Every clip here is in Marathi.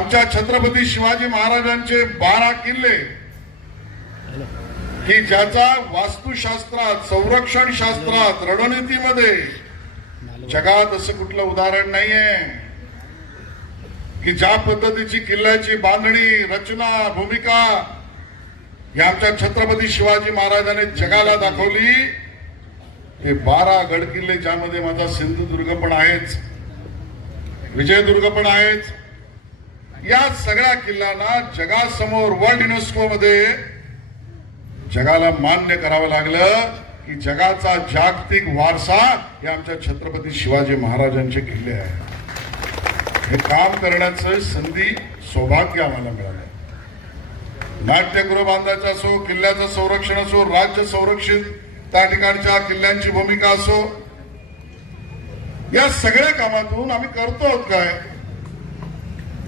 आमच्या छत्रपती शिवाजी महाराजांचे बारा किल्ले की ज्याचा वास्तुशास्त्रात संरक्षण शास्त्रात रणनीतीमध्ये जगात असं कुठलं उदाहरण नाहीये की ज्या पद्धतीची किल्ल्याची बांधणी रचना भूमिका ही आमच्या छत्रपती शिवाजी महाराजांनी जगाला दाखवली ते बारा गड किल्ले ज्यामध्ये माझा सिंधुदुर्ग पण आहेच विजयदुर्ग पण आहेच या सगळ्या किल्ल्यांना जगासमोर वर्ल्ड युनेस्को मध्ये जगाला मान्य करावं लागलं की जगाचा जागतिक वारसा हे आमच्या छत्रपती शिवाजी महाराजांचे किल्ले आहे हे काम करण्याचं संधी सौभाग्य आम्हाला मिळालं नाट्यगृह बांधायचं असो किल्ल्याचं संरक्षण असो राज्य संरक्षित त्या ठिकाणच्या किल्ल्यांची भूमिका असो या सगळ्या कामातून आम्ही करतो आहोत काय?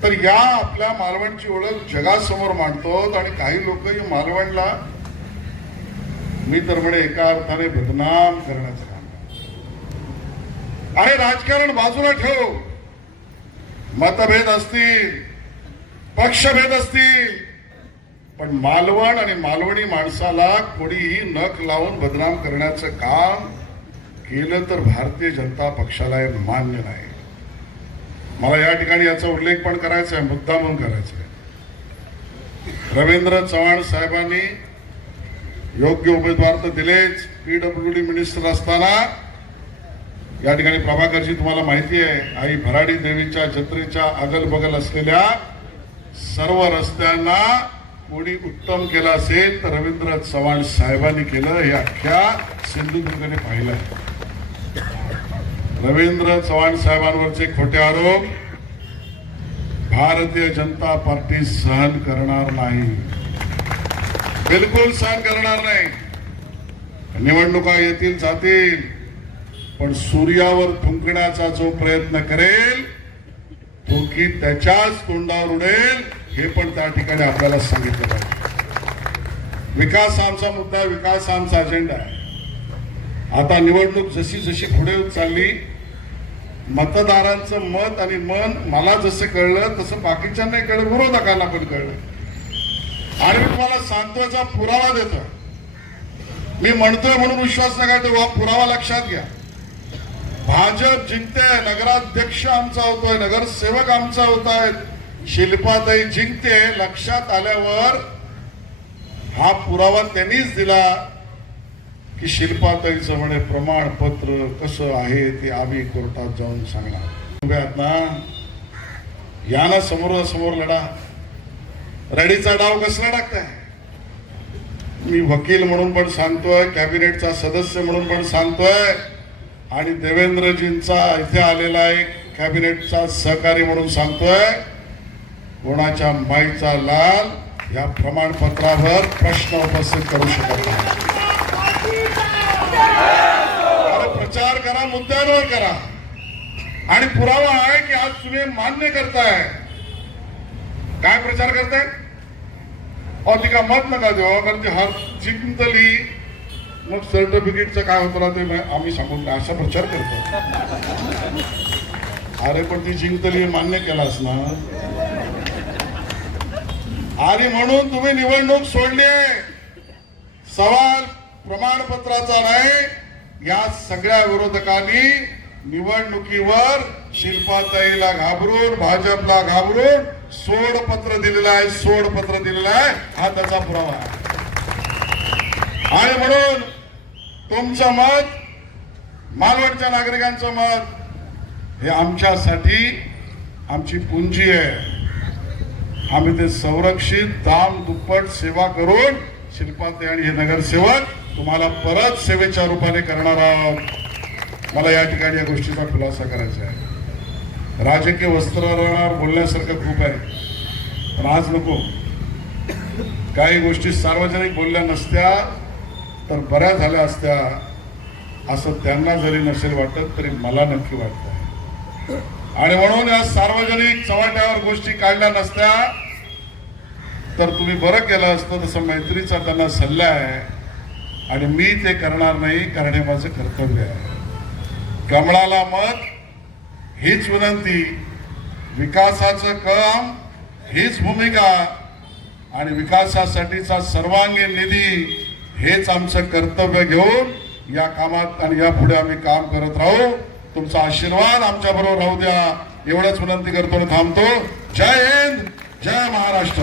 तर या आपल्या मालवणची ओळख जगासमोर मांडतो आणि काही लोक या मालवणला मी तर म्हणे एका अर्थाने बदनाम करण्याचं काम करतात. आणि राजकारण बाजूला ठेव मतभेद असतील पक्षभेद असतील पण मालवण आणि मालवणी माणसाला कोणीही नख लावून बदनाम करण्याचं काम केलं तर भारतीय जनता पक्षाला हे मान्य नाही मला या ठिकाणी याचा उल्लेख पण करायचा आहे मुद्दा म्हणून करायचा आहे. रवींद्र चव्हाण साहेबांनी योग्य उमेदवार तर दिलेच. पीडब्ल्यू डी मिनिस्टर असताना या ठिकाणी प्रभाकरजी तुम्हाला माहिती आहे आई भराडी देवीच्या जत्रेच्या अगल बगल असलेल्या सर्व रस्त्यांना कोणी उत्तम केलं असेल तर रवींद्र चव्हाण साहेबांनी केलं. हे अख्ख्या सिंधुदुर्गने पाहिलं आहे. रवींद्र चव्हाण साहेबांवरचे खोटे आरोप. भारतीय जनता पार्टी सहन करणार नाही. बिलकुल सहन करणार नाही. निवडणुका येतील जातील. पण सूर्यावर थुंकण्याचा जो प्रयत्न करेल तो की त्याच्याच तोंडावर उडेल हे पण त्या ठिकाणी आपल्याला सांगितलं पाहिजे. विकास आमचा मुद्दा विकास आमचा अजेंडा आहे. आता निवडणूक जशी जशी पुढे होत चालली मतदारांचं मत आणि मन मला जसं कळलं तसं बाकीच्यांनाही कळलं विरोधकांना पण कळलं. आणि मी तुम्हाला सांगतोयचा पुरावा देतो. मी म्हणतोय म्हणून विश्वास नका ठेवू पुरावा लक्षात घ्या. भाजप जिंकते नगराध्यक्ष आमचा होतोय नगरसेवक आमचा होत आहेत. शिल्पाताई जिंकते लक्षात आल्यावर हा पुरावा त्यांनीच दिला. की शिल्पाताईचं म्हणे प्रमाणपत्र कसं आहे ते आम्ही कोर्टात जाऊन सांगणार. उभे ना या ना समोरासमोर लढा. रडीचा डाव कसला टाकताय? मी वकील म्हणून पण सांगतोय कॅबिनेटचा सदस्य म्हणून पण सांगतोय आणि देवेंद्रजींचा इथे आलेला एक कॅबिनेटचा सहकारी म्हणून सांगतोय कोणाच्या माईचा लाल या प्रमाणपत्रावर प्रश्न उपस्थित करू शकत नाही अरे प्रचार करा मुद्द्यांवर करा. आणि पुरावा आहे की आज तुम्ही मान्य करताय. काय प्रचार करताय? अ तिका मत नका देऊ कारण ती हर जिंकली मग सर्टिफिकेटचं काय होतं ते आम्ही सांगून काय असा प्रचार करतो. अरे पण ती जिंकली मान्य केलास ना. आणि म्हणून तुम्ही निवडणूक सोडली सवाल प्रमाणपत्राचा नाही या सगळ्या विरोधकांनी निवडणुकीवर शिल्पाताईला घाबरून भाजपला घाबरून सोडपत्र दिलेलं आहे सोडपत्र दिलेलं आहे. हा त्याचा पुरावा आहे. आणि म्हणून तुमचं मत मालवणच्या नागरिकांचं मत हे आमच्यासाठी आमची पुंजी आहे. आम्ही ते संरक्षित दाम दुप्पट सेवा करून शिल्पाते आणि हे नगरसेवक तुम्हाला परत सेवेच्या रूपाने करणार आहोत. मला या ठिकाणी या गोष्टीचा खुलासा करायचा आहे. राजकीय वस्त्रहरणावर बोलण्यासारखं खूप आहे. पण आज नको. काही गोष्टी सार्वजनिक बोलल्या नसत्या तर बऱ्या झाल्या असत्या असं त्यांना जरी नसेल वाटत तरी मला नक्की वाटत आहे. आणि म्हणून या सार्वजनिक चव्हाट्यावर गोष्टी काढल्या नसत्या तर तुम्ही बरं केलं असतं तसं मैत्रीचा त्यांना सल्ला आहे. आणि मी ते करणार नाही कारण हे माझं कर्तव्य आहे. कमळाला मत हीच विनंती विकासाचं काम हीच भूमिका आणि विकासासाठीचा सर्वांगीण निधी हेच आमचं कर्तव्य घेऊन या कामात आणि यापुढे आम्ही काम करत राहू. तुमचा आशीर्वाद आमच्या बरोबर राहू द्या. एवढंच विनंती करतो आणि थांबतो. जय हिंद जय महाराष्ट्र.